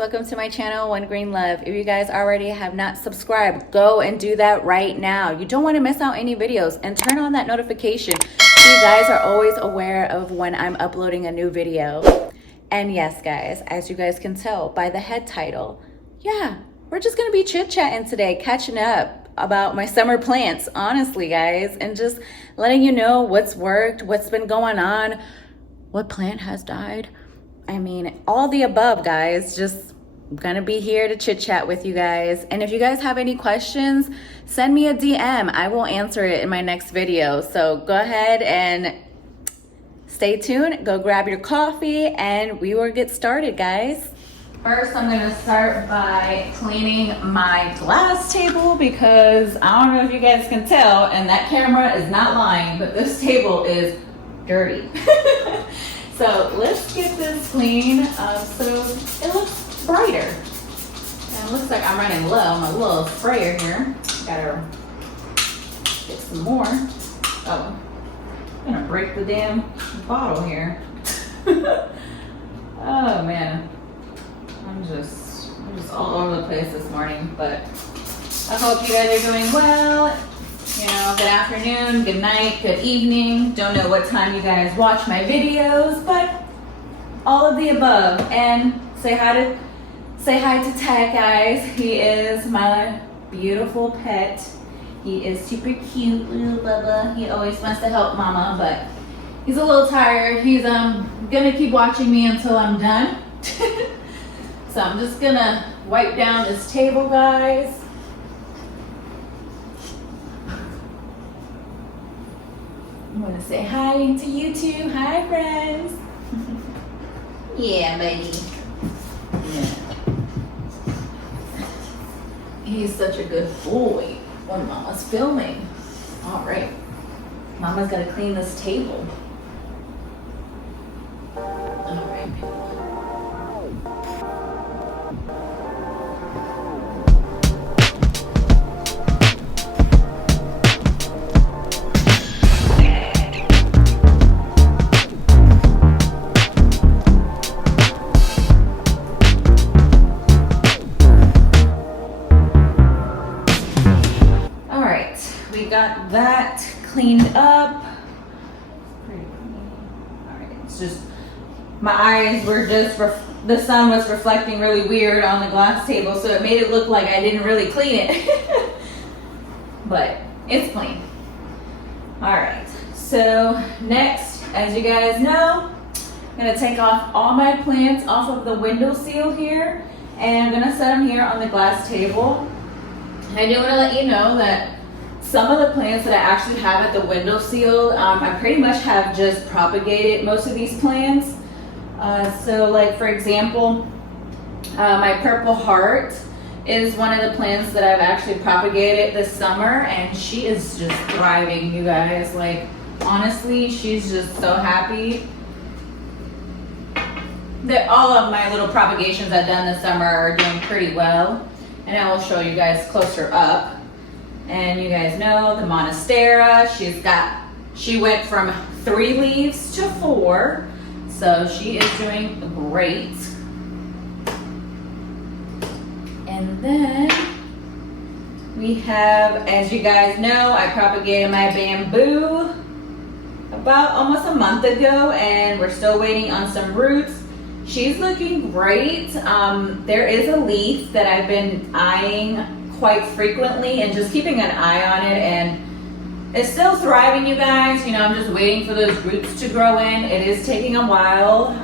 welcome to my channel, One Green Love. If you guys already have not subscribed, go and do that right now. You don't want to miss out any videos, and turn on that notification so you guys are always aware of when I'm uploading a new video. And yes guys, as you guys can tell by the head title, yeah, we're just gonna be chit-chatting today, catching up about my summer plants, honestly guys, and just letting you know what's worked, what's been going on, what plant has died. I mean, all the above, guys. Just gonna be here to chit chat with you guys. And if you guys have any questions, send me a DM. I will answer it in my next video. So go ahead and stay tuned. Go grab your coffee and we will get started, guys. First, I'm gonna start by cleaning my glass table because I don't know if you guys can tell, and that camera is not lying, but this table is dirty. So let's get this clean so it looks brighter. And it looks like I'm running low on my little sprayer here. Gotta get some more. Oh, I'm gonna break the damn bottle here. Oh man, I'm just all over the place this morning, but I hope you guys are doing well. You know, good afternoon, good night, good evening. Don't know what time you guys watch my videos, but all of the above. And say hi to Tag, guys. He is my beautiful pet. He is super cute, little Bubba. He always wants to help Mama, but he's a little tired. He's gonna keep watching me until I'm done. So I'm just gonna wipe down this table, guys. I want to say hi to you too. Hi, friends. Yeah, baby. Yeah. He's such a good boy when Mama's filming. All right. Mama's got to clean this table. All right, baby. Got that cleaned up. Pretty clean. All right, it's just my eyes were just the sun was reflecting really weird on the glass table, so it made it look like I didn't really clean it. But it's clean. All right, so next, as you guys know, I'm gonna take off all my plants off of the window seal here, and I'm gonna set them here on the glass table. I do want to let you know that some of the plants that I actually have at the window seal, I pretty much have just propagated most of these plants. So like for example, my purple heart is one of the plants that I've actually propagated this summer, and she is just thriving, you guys. Like honestly, she's just so happy. That all of my little propagations I've done this summer are doing pretty well, and I will show you guys closer up. And you guys know the Monstera, she went from 3 leaves to 4. So she is doing great. And then we have, as you guys know, I propagated my bamboo about almost a month ago, and we're still waiting on some roots. She's looking great. There is a leaf that I've been eyeing quite frequently and just keeping an eye on it, and it's still thriving, you guys. You know, I'm just waiting for those roots to grow in. It is taking a while.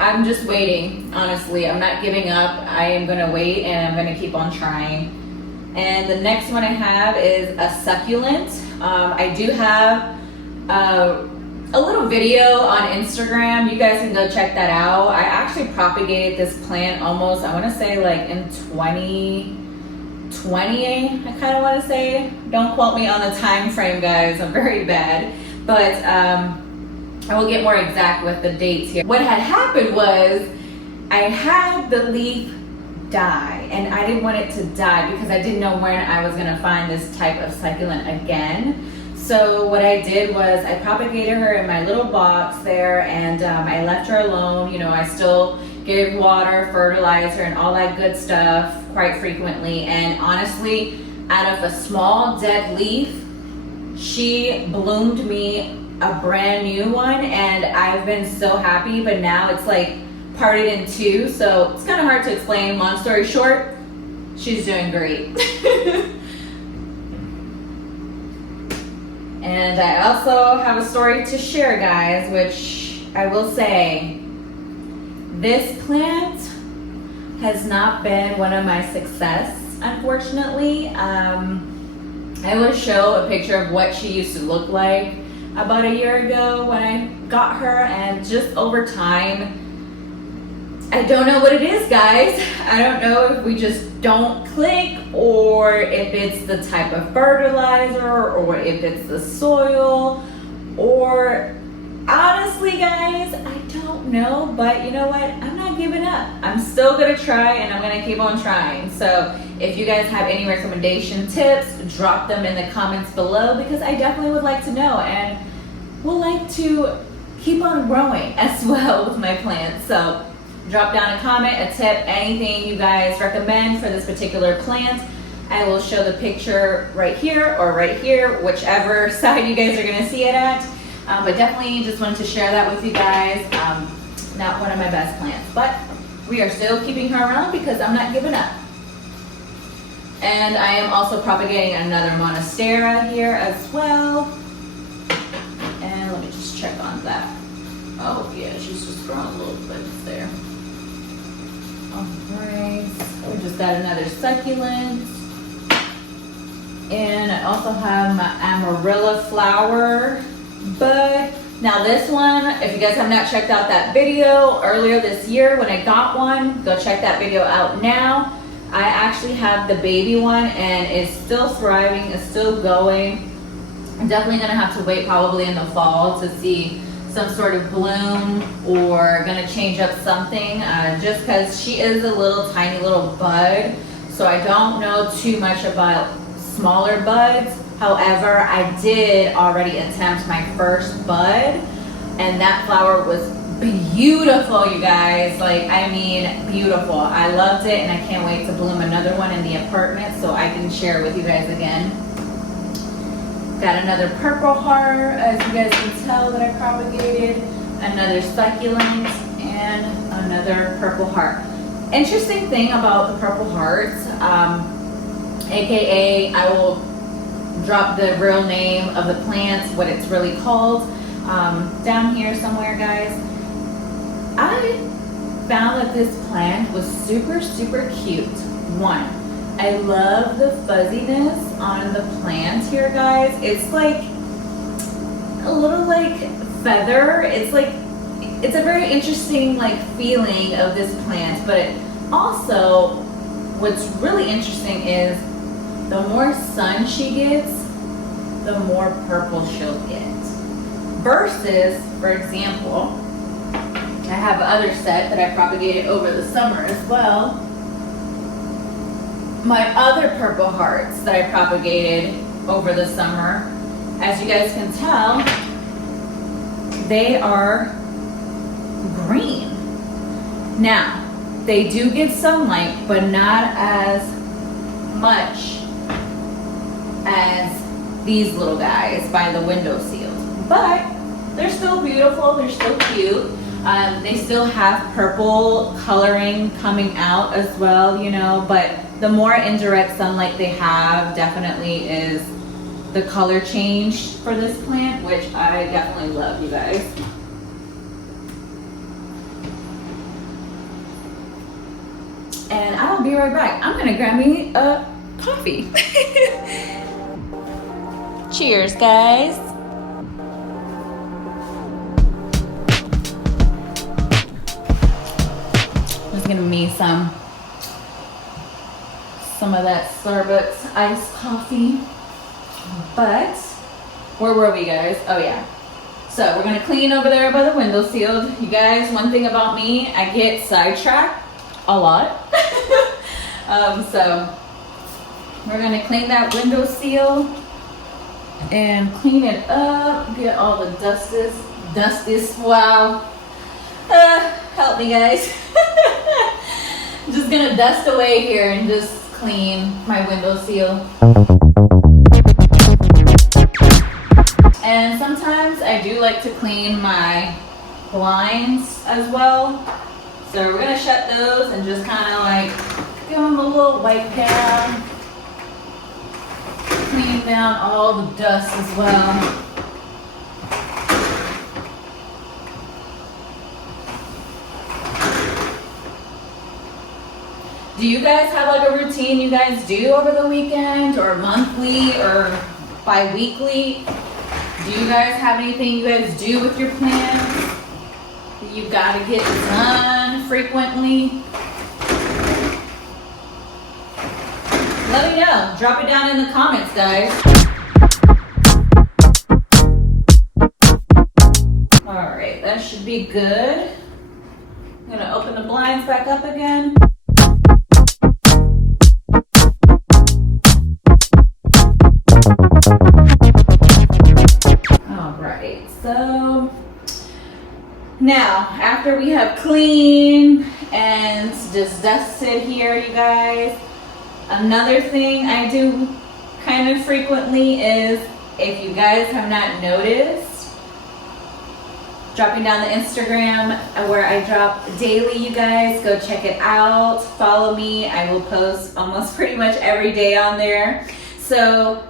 I'm just waiting, honestly. I'm not giving up. I am gonna wait, and I'm gonna keep on trying. And the next one I have is a succulent. I do have a little video on Instagram. You guys can go check that out. I actually propagated this plant almost, I want to say like in 2020, I kind of want to say. Don't quote me on the time frame, guys. I'm very bad. But I will get more exact with the dates here. What had happened was I had the leaf die, and I didn't want it to die because I didn't know when I was going to find this type of succulent again. So what I did was I propagated her in my little box there, and I left her alone. You know, I still give water, fertilizer, and all that good stuff quite frequently. And honestly, out of a small dead leaf, she bloomed me a brand new one, and I've been so happy. But now it's like parted in two, so it's kind of hard to explain. Long story short, she's doing great. And I also have a story to share, guys, which I will say, this plant has not been one of my success, unfortunately. I will show a picture of what she used to look like about a year ago when I got her, and just over time, I don't know what it is, guys. I don't know if we just don't click, or if it's the type of fertilizer, or if it's the soil, or honestly, guys, I don't know. But you know what? I'm not giving up. I'm still gonna try, and I'm gonna keep on trying. So if you guys have any recommendation tips, drop them in the comments below, because I definitely would like to know, and would like to keep on growing as well with my plants. So drop down a comment, a tip, anything you guys recommend for this particular plant. I will show the picture right here or right here, whichever side you guys are gonna see it at. But definitely just wanted to share that with you guys. Not one of my best plants, but we are still keeping her around because I'm not giving up. And I am also propagating another monstera here as well. And let me just check on that. Oh yeah, she's just growing a little bit there. Alright, we just got another succulent. And I also have my amarilla flower bud. Now this one, if you guys have not checked out that video earlier this year when I got one, go check that video out now. I actually have the baby one, and it's still thriving, it's still going. I'm definitely gonna have to wait probably in the fall to see some sort of bloom, or gonna change up something, just because she is a little tiny little bud, so I don't know too much about smaller buds. However, I did already attempt my first bud, and that flower was beautiful, you guys. Like, I mean, beautiful. I loved it, and I can't wait to bloom another one in the apartment so I can share it with you guys again. Got another purple heart, as you guys can tell, that I propagated. Another succulent, and another purple heart. Interesting thing about the purple hearts, AKA, I will drop the real name of the plant, what it's really called, down here somewhere, guys. I found that this plant was super, super cute. One, I love the fuzziness on the plant here, guys. It's like a little like feather. It's like, it's a very interesting like feeling of this plant. But also, what's really interesting is the more sun she gets, the more purple she'll get. Versus, for example, I have other set that I propagated over the summer as well. My other purple hearts that I propagated over the summer, as you guys can tell, they are green. Now, they do get sunlight, but not as much as these little guys by the windowsill. But they're still beautiful, they're still cute. They still have purple coloring coming out as well, you know, but the more indirect sunlight they have definitely is the color change for this plant, which I definitely love, you guys. And I'll be right back. I'm gonna grab me a coffee. Cheers, guys. Just gonna me some of that Starbucks iced coffee. But where were we, guys? Oh yeah. So we're gonna clean over there by the windowsill. You guys, one thing about me, I get sidetracked a lot. So we're gonna clean that windowsill and clean it up, get all the dusties. Wow. Help me, guys. just gonna dust away here and just clean my window seal. And sometimes I do like to clean my blinds as well. So we're gonna shut those and just kind of like give them a little wipe down. Clean down all the dust as well. Do you guys have like a routine you guys do over the weekend or monthly or bi-weekly? Do you guys have anything you guys do with your plants that you gotta get done frequently? Let me know. Drop it down in the comments, guys. All right, that should be good. I'm gonna open the blinds back up again. So now, after we have cleaned and just dusted here, you guys, another thing I do kind of frequently is, if you guys have not noticed, dropping down the Instagram where I drop daily, you guys, go check it out. Follow me. I will post almost pretty much every day on there. So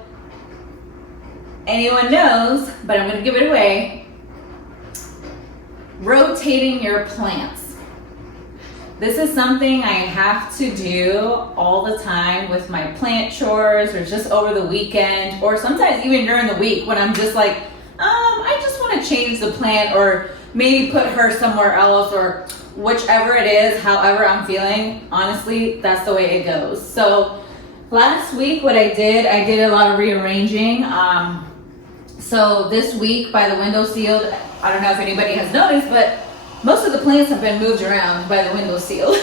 anyone knows, but I'm going to give it away. Rotating your plants. This is something I have to do all the time with my plant chores, or just over the weekend, or sometimes even during the week when I'm just like, I just want to change the plant, or maybe put her somewhere else, or whichever it is, however I'm feeling. Honestly, that's the way it goes. So last week what I did a lot of rearranging. So this week by the window seal, I don't know if anybody has noticed, but most of the plants have been moved around by the window seal.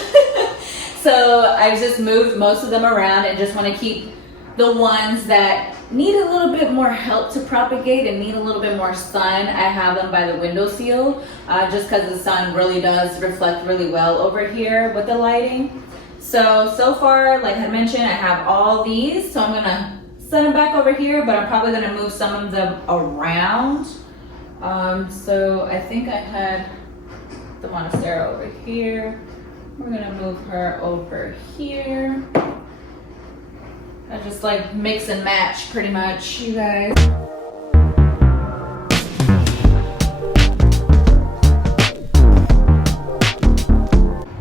So I've just moved most of them around and just want to keep the ones that need a little bit more help to propagate and need a little bit more sun. I have them by the window seal, just because the sun really does reflect really well over here with the lighting. So far, like I mentioned, I have all these, so I'm gonna set them back over here, but I'm probably gonna move some of them around. So I think I had the Monstera over here. We're gonna move her over here. I just like mix and match pretty much, you guys.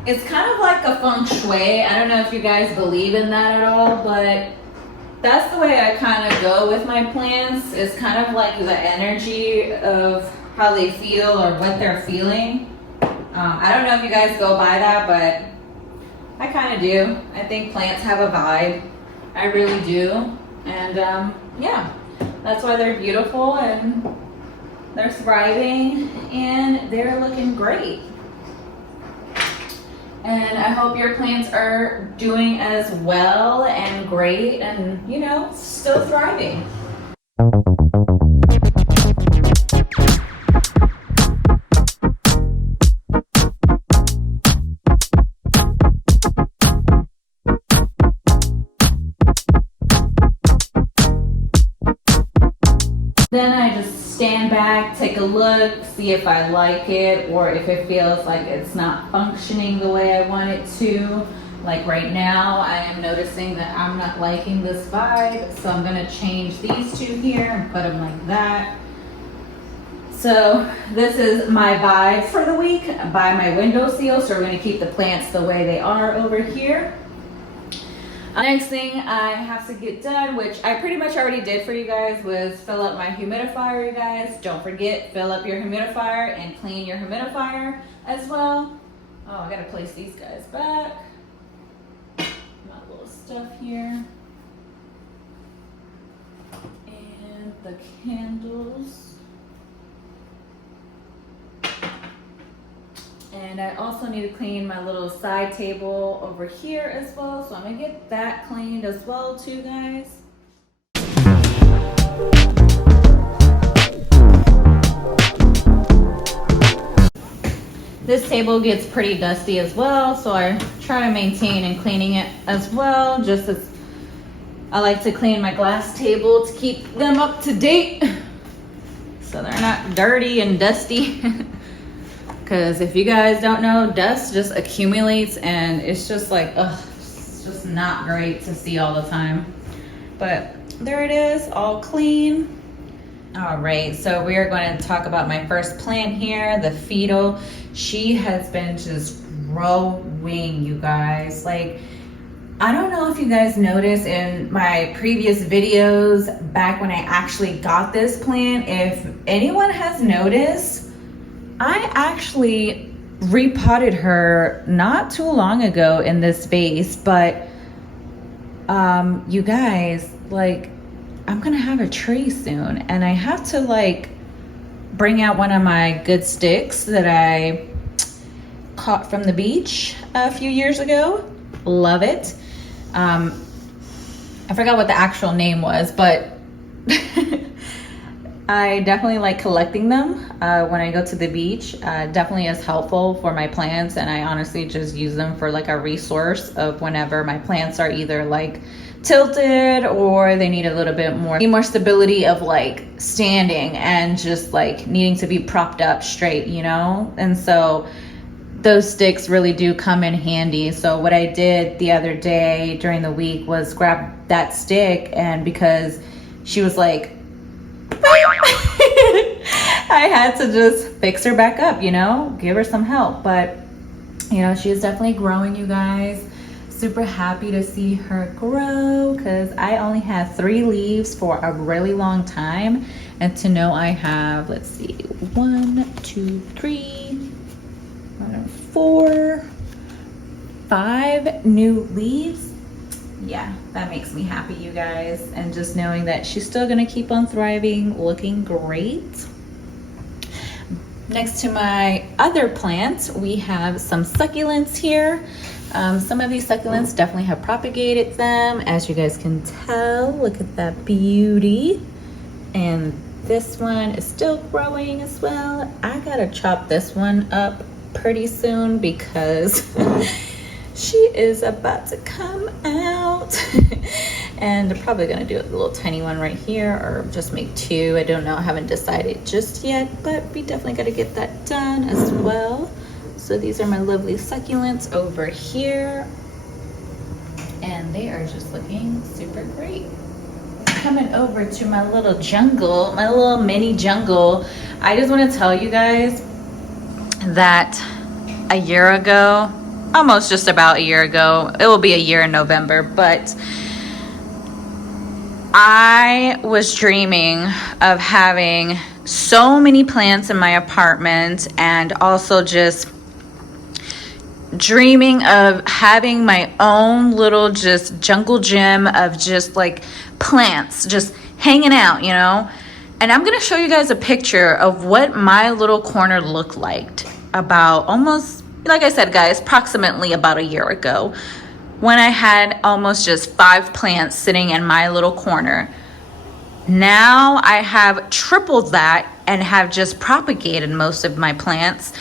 It's kind of like a feng shui. I don't know if you guys believe in that at all, but that's the way I kind of go with my plants. It's kind of like the energy of how they feel or what they're feeling. I don't know if you guys go by that, but I kind of do. I think plants have a vibe. I really do. And yeah, that's why they're beautiful and they're thriving and they're looking great. And I hope your plants are doing as well and great and, you know, still thriving. Then I just stand back, take a look, see if I like it or if it feels like it's not functioning the way I want it to. Like right now, I am noticing that I'm not liking this vibe, so I'm gonna change these two here and put them like that. So this is my vibe for the week by my window seal, so we're gonna keep the plants the way they are over here. Next thing I have to get done, which I pretty much already did for you guys, was fill up my humidifier, you guys. Don't forget, fill up your humidifier and clean your humidifier as well. Oh, I gotta place these guys back. My little stuff here. And the candles. And I also need to clean my little side table over here as well. So I'm gonna get that cleaned as well too, guys. This table gets pretty dusty as well, so I try to maintain and cleaning it as well, just as I like to clean my glass table to keep them up to date so they're not dirty and dusty. Because if you guys don't know, dust just accumulates and it's just like, ugh, it's just not great to see all the time. But there it is, all clean. All right, so we are going to talk about my first plant here, the fetal. She has been just growing, you guys. Like, I don't know if you guys noticed in my previous videos back when I actually got this plant, if anyone has noticed, I actually repotted her not too long ago in this vase, but you guys, like, I'm gonna have a tree soon, and I have to like bring out one of my good sticks that I caught from the beach a few years ago. Love it. I forgot what the actual name was, but I definitely like collecting them when I go to the beach. Definitely is helpful for my plants, and I honestly just use them for like a resource of whenever my plants are either like tilted or they need a little bit more stability of like standing and just like needing to be propped up straight, you know? And so those sticks really do come in handy. So what I did the other day during the week was grab that stick, and because she was like I had to just fix her back up, you know, give her some help. But you know, she's definitely growing, you guys. Super happy to see her grow, because I only had 3 leaves for a really long time, and to know I have, let's see, 1, 2, 3, 4, 5 new leaves. Yeah, that makes me happy, you guys. And just knowing that she's still gonna keep on thriving, looking great. Next to my other plants, we have some succulents here. Some of these succulents definitely have propagated them, as you guys can tell. Look at that beauty. And this one is still growing as well. I gotta chop this one up pretty soon because she is about to come out. And I'm probably gonna do a little tiny one right here, or just make 2. I don't know, I haven't decided just yet, but we definitely gotta get that done as well. So these are my lovely succulents over here, and they are just looking super great. Coming over to my little jungle, my little mini jungle. I just want to tell you guys that a year ago, almost just about a year ago, it will be a year in November, but I was dreaming of having so many plants in my apartment, and also just dreaming of having my own little just jungle gym of just like plants just hanging out, you know. And I'm gonna show you guys a picture of what my little corner looked like about almost, like I said guys, approximately about a year ago, when I had almost just 5 plants sitting in my little corner. Now I have tripled that and have just propagated most of my plants.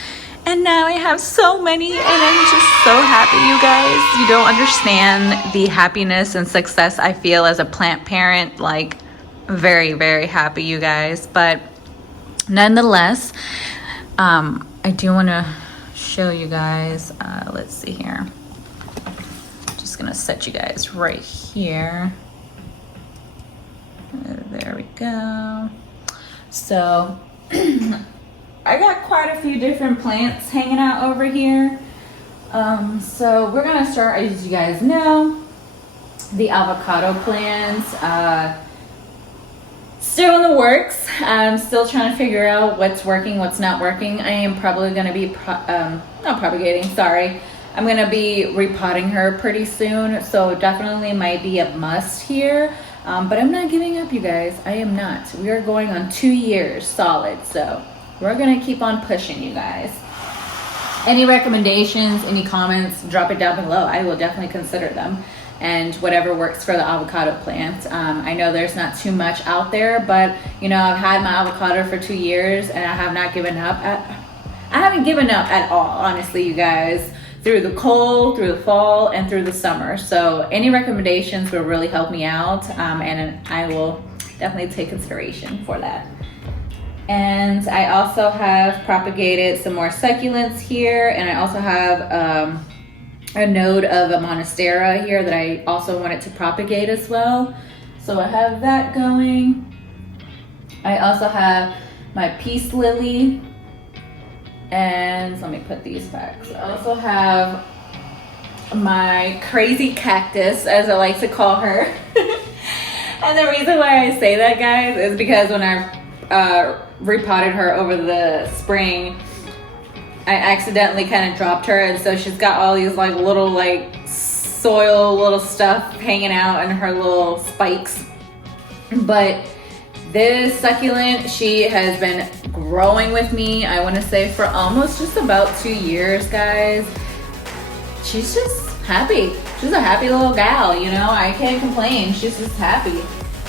And now I have so many, and I'm just so happy, you guys. You don't understand the happiness and success I feel as a plant parent. Like, very, very happy, you guys. But nonetheless, I do want to show you guys. Let's see here. Just gonna set you guys right here. There we go. So I got quite a few different plants hanging out over here. So we're gonna start, as you guys know, the avocado plants. Still in the works. I'm still trying to figure out what's working, what's not working. I am probably gonna be not propagating, sorry. I'm gonna be repotting her pretty soon, so definitely might be a must here. But I'm not giving up, you guys. I am not. We are going on 2 years solid, so we're gonna keep on pushing, you guys. Any recommendations, any comments, drop it down below. I will definitely consider them, and whatever works for the avocado plant. I know there's not too much out there, but you know, I've had my avocado for 2 years and I have not given up. I haven't given up at all, honestly, you guys, through the cold, through the fall, and through the summer. So any recommendations will really help me out, and I will definitely take consideration for that. And I also have propagated some more succulents here, and I also have a node of a monstera here that I also wanted to propagate as well. So I have that going. I also have my peace lily, and let me put these back. So I also have my crazy cactus, as I like to call her. And the reason why I say that, guys, is because when I repotted her over the spring, I accidentally kind of dropped her, and so she's got all these like little like soil little stuff hanging out in her little spikes. But this succulent, she has been growing with me, I want to say, for almost just about 2 years, guys. She's just happy. She's a happy little gal, you know. I can't complain. She's just happy.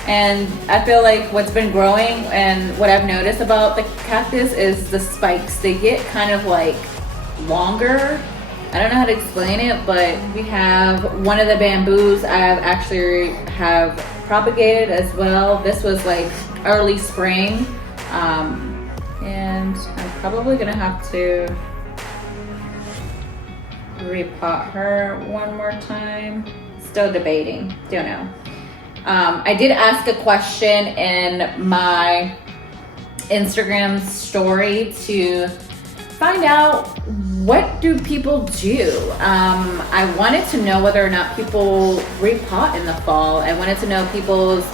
And I feel like what's been growing and what I've noticed about the cactus is the spikes. They get kind of like longer. I don't know how to explain it, but we have one of the bamboos I've actually have propagated as well. This was like early spring, and I'm probably gonna have to repot her one more time. Still debating, don't know. I did ask a question in my Instagram story to find out, what do people do? I wanted to know whether or not people repot in the fall. I wanted to know people's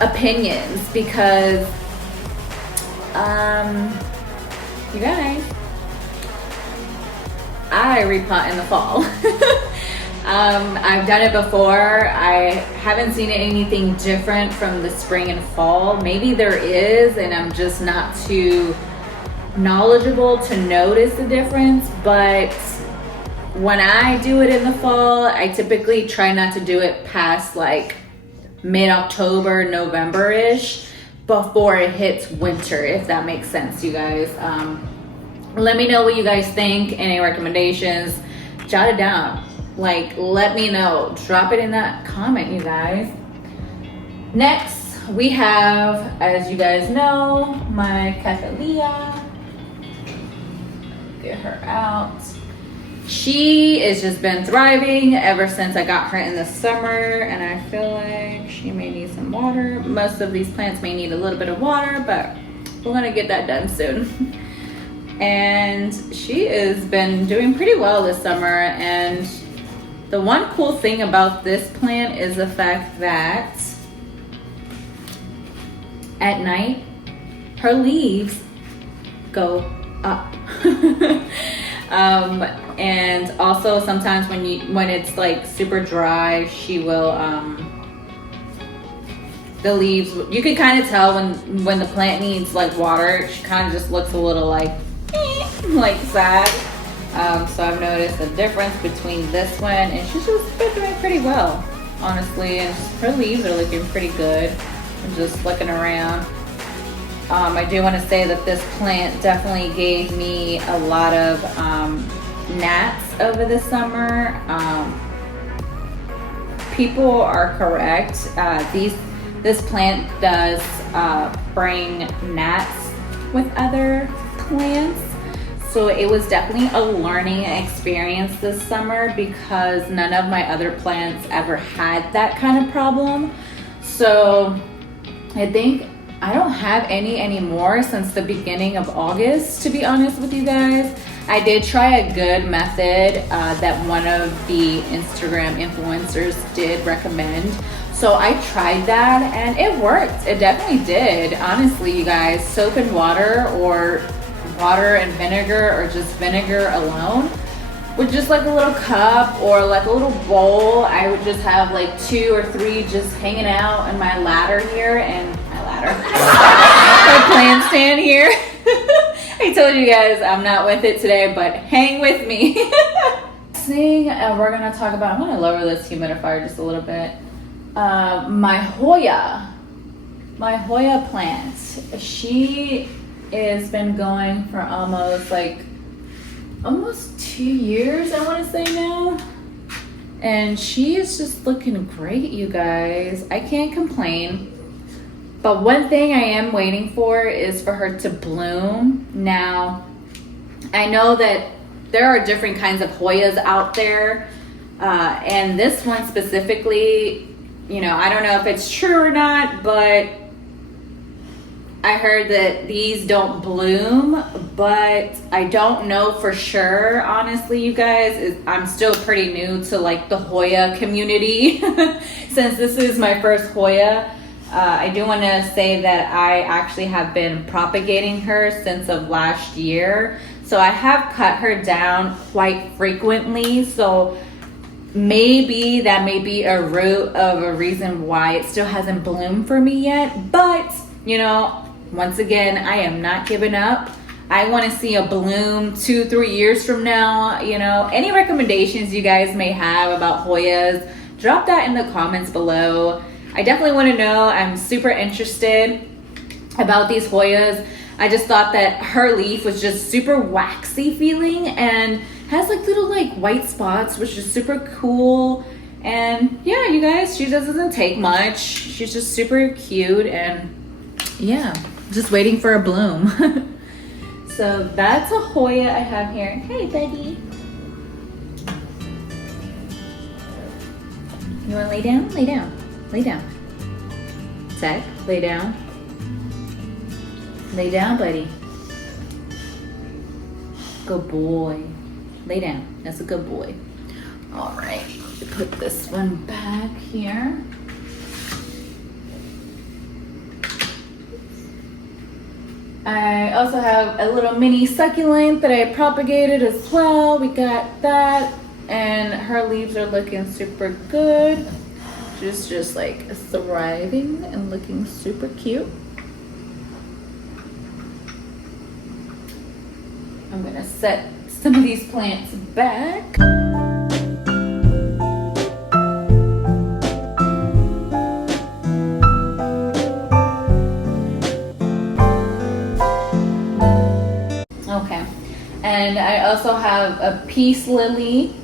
opinions because, you guys, I repot in the fall. I've done it before. I haven't seen anything different from the spring and fall. Maybe there is, and I'm just not too knowledgeable to notice the difference. But when I do it in the fall, I typically try not to do it past like mid-October, November-ish, before it hits winter, if that makes sense, you guys. Let me know what you guys think. Any recommendations, jot it down. Like, let me know. Drop it in that comment, you guys. Next, we have, as you guys know, my Cathalia. Get her out. She has just been thriving ever since I got her in the summer, and I feel like she may need some water. Most of these plants may need a little bit of water, but we're gonna get that done soon. And she has been doing pretty well this summer, and the one cool thing about this plant is the fact that at night, her leaves go up. And also sometimes when it's like super dry, she will, the leaves, you can kind of tell when the plant needs like water. She kind of just looks a little like sad. So I've noticed a difference between this one, and she's just been doing pretty well, honestly. And her leaves are looking pretty good. I'm just looking around. I do want to say that this plant definitely gave me a lot of gnats over the summer. People are correct. This plant does bring gnats with other plants. So it was definitely a learning experience this summer because none of my other plants ever had that kind of problem. So I think I don't have any anymore since the beginning of August, to be honest with you guys. I did try a good method that one of the Instagram influencers did recommend. So I tried that and it worked. It definitely did. Honestly, you guys, soap and water, or water and vinegar, or just vinegar alone, with just like a little cup or like a little bowl. I would just have like 2 or 3 just hanging out in my ladder here, and my plant stand here. I told you guys I'm not with it today, but hang with me. Thing we're gonna talk about, I'm gonna lower this humidifier just a little bit. My Hoya plant, she has been going for almost 2 years, I want to say now. And she is just looking great, you guys. I can't complain. But one thing I am waiting for is for her to bloom. Now, I know that there are different kinds of Hoyas out there. And this one specifically, you know, I don't know if it's true or not, but I heard that these don't bloom, but I don't know for sure, honestly, you guys. I'm still pretty new to like the Hoya community since this is my first Hoya. I do want to say that I actually have been propagating her since of last year. So I have cut her down quite frequently. So maybe that may be a root of a reason why it still hasn't bloomed for me yet. But, you know, once again, I am not giving up. I want to see a bloom 2-3 years from now. You know, any recommendations you guys may have about Hoyas, drop that in the comments below. I definitely want to know. I'm super interested about these Hoyas. I just thought that her leaf was just super waxy feeling and has like little like white spots, which is super cool. And yeah, you guys, she doesn't take much. She's just super cute and yeah, just waiting for a bloom. So that's a Hoya I have here. Hey, buddy. You want to lay down? Lay down. Lay down. Zach, lay down. Lay down, buddy. Good boy. Lay down. That's a good boy. All right. Put this one back here. I also have a little mini succulent that I propagated as well. We got that. And her leaves are looking super good. She's just like thriving and looking super cute. I'm gonna set some of these plants back. Okay, and I also have a peace lily